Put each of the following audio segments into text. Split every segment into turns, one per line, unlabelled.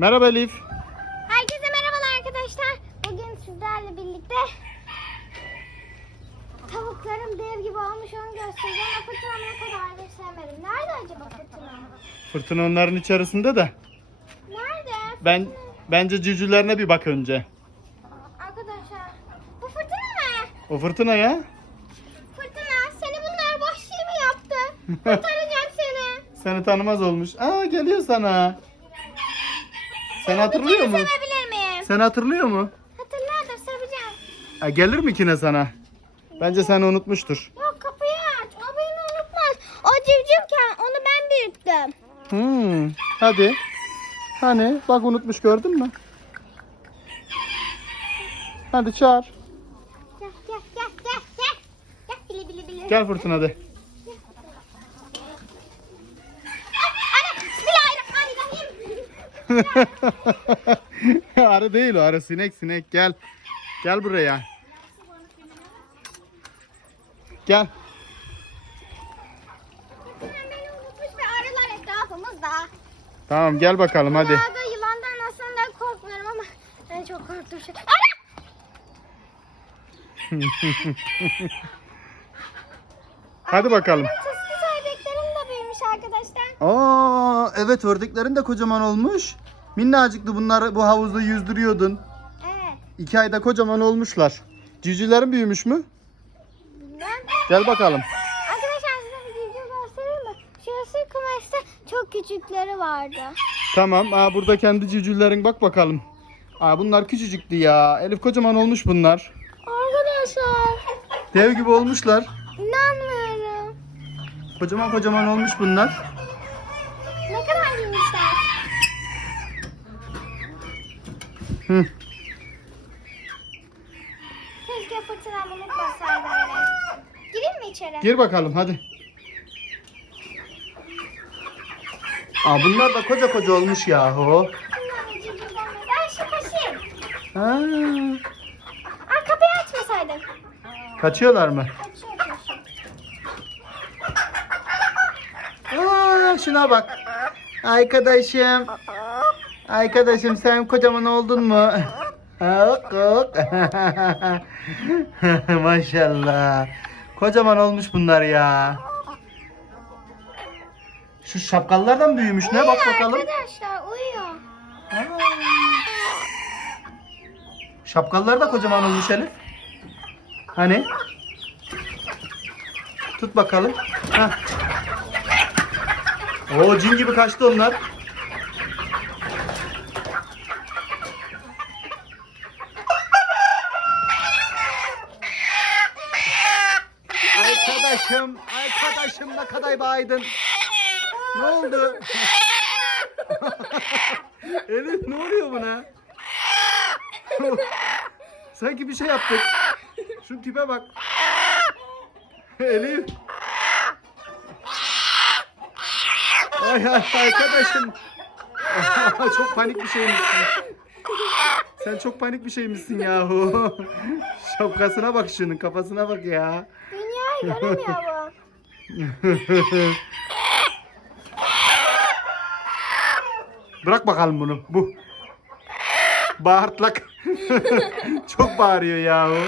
Merhaba Elif.
Herkese merhabalar arkadaşlar. Bugün sizlerle birlikte tavuklarım dev gibi olmuş onu göstereceğim. O fırtınamı ne kadar sevmedim. Nerede acaba fırtınam?
Fırtına onların içerisinde de.
Nerede?
Ben
Fırtına.
bence cücülerine bir bak önce.
Arkadaşlar bu fırtına ne?
O fırtına ya.
Fırtına seni bunlar vahşi mi yaptı? Kurtaracağım seni.
Seni tanımaz olmuş. Aa geliyor sana. Sen hatırlıyor
Seni
mu?
sevebilir miyim?
Sen hatırlıyor mu?
Hatırladım seveceğim.
Ha, gelir mi kine sana? Bence seni unutmuştur.
Yok kapıyı aç. O beni unutmaz. O civcivken onu ben büyüttüm.
Hmm. Hadi. Hani bak unutmuş gördün mü? Hadi çağır.
Gel gel gel gel gel. Gel bili bili bili.
Gel fırtına hadi. arı değil o arı sinek sinek gel. Gel buraya. Gel.
Beni unutmuş ve arılar etrafımızda.
Tamam gel bakalım hadi.
Yılandan aslında korkmuyorum ama en çok korktuğum şey. Ana!
Hadi bakalım.
Söyleklerim de büyümüş arkadaşlar.
Aa evet ördeklerin de kocaman olmuş. Minnacıktı bunları bu havuzda yüzdürüyordun.
Evet.
İki ayda kocaman olmuşlar. Cücülerin büyümüş mü?
Bilmem.
Gel bakalım.
Arkadaşlar size bir video göstereyim mi? Şurası kümeste çok küçükleri vardı.
Tamam. Aa, burada kendi cücülerin bak bakalım. Aa, bunlar küçücüktü ya. Elif kocaman olmuş bunlar.
Arkadaşlar
Dev gibi olmuşlar.
inanmıyorum.
Kocaman kocaman olmuş bunlar. Hı.
Keşke fırtınamı unutmasaydı öyle. Gireyim mi içeri?
Gir bakalım hadi. Aa, bunlar da koca koca olmuş yahu.
Ben şu kaşıyım.
Ha,
Aa kapıyı açmasaydım.
kaçıyorlar mı?
Açıyor kaşı.
Aa, şuna bak. Arkadaşım. Arkadaşım sen kocaman oldun mu? Hok hok. Maşallah. Kocaman olmuş bunlar ya. Şu şapkalılardan büyümüş ne bak bakalım.
Arkadaşlar uyuyor.
Aa. Şapkalılar da kocaman olmuş Elif. Hani? Tut bakalım. Hah. Oo cin gibi kaçtı onlar. Arkadaşım, arkadaşım ne kadar baydın. Ne oldu? Elif ne oluyor buna? Sanki bir şey yaptık. Şu tipe bak. Elif. Ay arkadaşım. çok panik bir şeymişsin. Sen çok panik bir şeymişsin yahu. Şapkasına bak şunun kafasına bak ya.
Dünyayı göremiyor bu.
Bırak bakalım bunu. Bu. Bağırtlak. Çok bağırıyor yahu.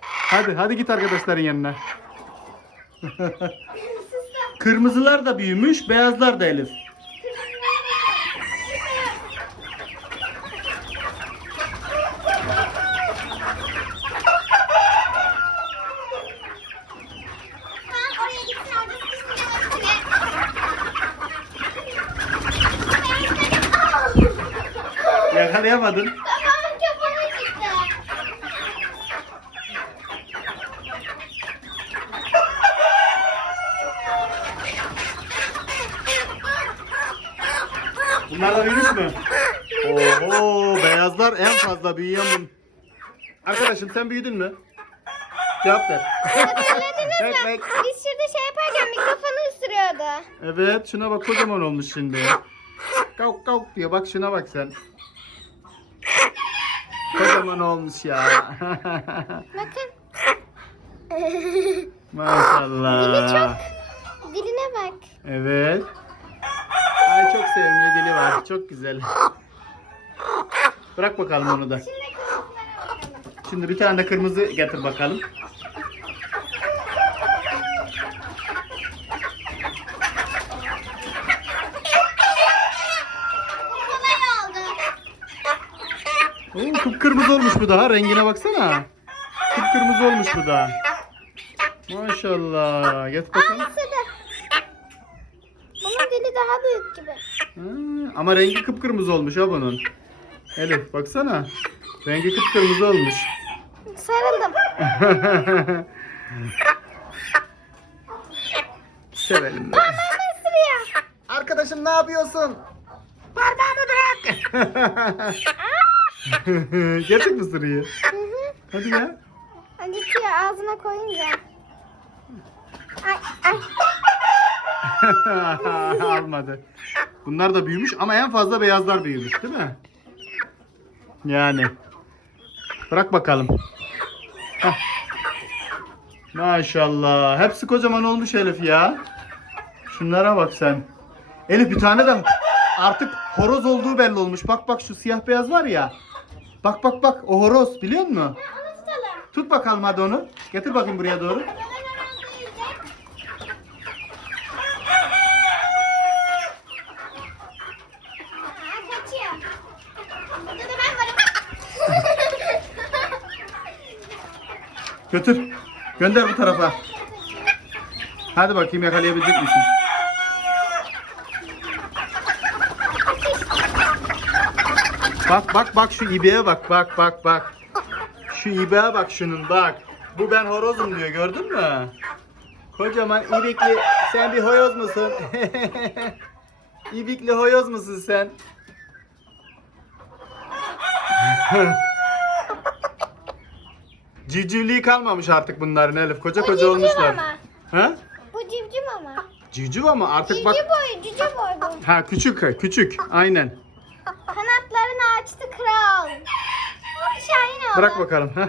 Hadi hadi git arkadaşların yanına. Kırmızılar da büyümüş, beyazlar da Elif. Yakalayamadın.
Babamın kafanı çıktı.
Bunlar da büyümüş mü? Oho, beyazlar en fazla büyüyen bun. Arkadaşım sen büyüdün mü? Cevap ver.
Hatırladınız
Evet,
mı? Biz şurada şey yaparken mikrofonu ısırıyordu.
Evet, şuna bak kocaman olmuş şimdi. Kavk kavk diyor. Bak şuna bak sen. Kocaman olmuş ya.
Bakın.
Maşallah.
Dili çok. Diline bak.
Evet. Ay çok sevimli dili var. Çok güzel. Bırak bakalım onu da.
Şimdi
bir tane de kırmızı getir bakalım.
Kolay oldu.
Oo, kıpkırmızı olmuş bu daha. Rengine baksana. Kıpkırmızı olmuş bu da. Maşallah. Get bakalım.
Bunun dili daha büyük gibi.
Ha, ama rengi kıpkırmızı olmuş ha bunun. Elif baksana. Rengi kıpkırmızı olmuş.
Sarıldım.
Sevelim de.
Parmağımı ısırıyor.
Arkadaşım ne yapıyorsun? Parmağımı bırak. Gerçek mi
hı.
Hadi ya.
Acıtıyor ağzına koyunca. Ay ay.
Almadı. Bunlar da büyümüş ama en fazla beyazlar büyümüş değil mi? Yani. Bırak bakalım. Hah. Maşallah. Hepsi kocaman olmuş Elif ya. Şunlara bak sen. Elif bir tane de artık horoz olduğu belli olmuş. Bak bak şu siyah beyaz var ya. Bak bak bak o horoz biliyor musun?
Onu tutalım.
Tut bakalım hadi onu. Getir bakayım buraya doğru. Götür. Gönder bu tarafa. Hadi bakayım yakalayabilecek misin? Bak bak bak şu ibeğe bak bak bak bak. Şu ibeğe bak şunun bak. Bu ben horozum diyor gördün mü? Kocaman ibikli sen bir horoz musun? İbikli horoz musun sen? Civcivliği kalmamış artık bunların Elif. Koca
Bu
koca
civciv
olmuşlar.
ama.
Ha?
Bu civciv ama.
Civciv ama artık
Civciv
bak.
boyu, civciv boyu bu.
Ha küçük küçük aynen. Bırak bakalım ha.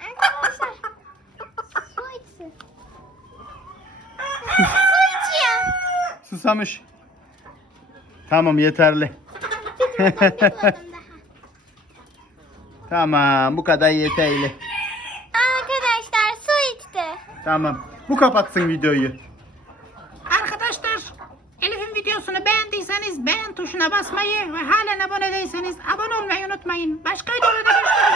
Arkadaşlar. Su içsin. Su içiyor.
Susamış. Tamam yeterli. Tamam bu kadar yeterli.
Arkadaşlar su içti.
Tamam. Bu kapatsın videoyu.
Basmayı ve halen abone değilseniz abone olmayı unutmayın. Başka üzere. Hoşçakalın.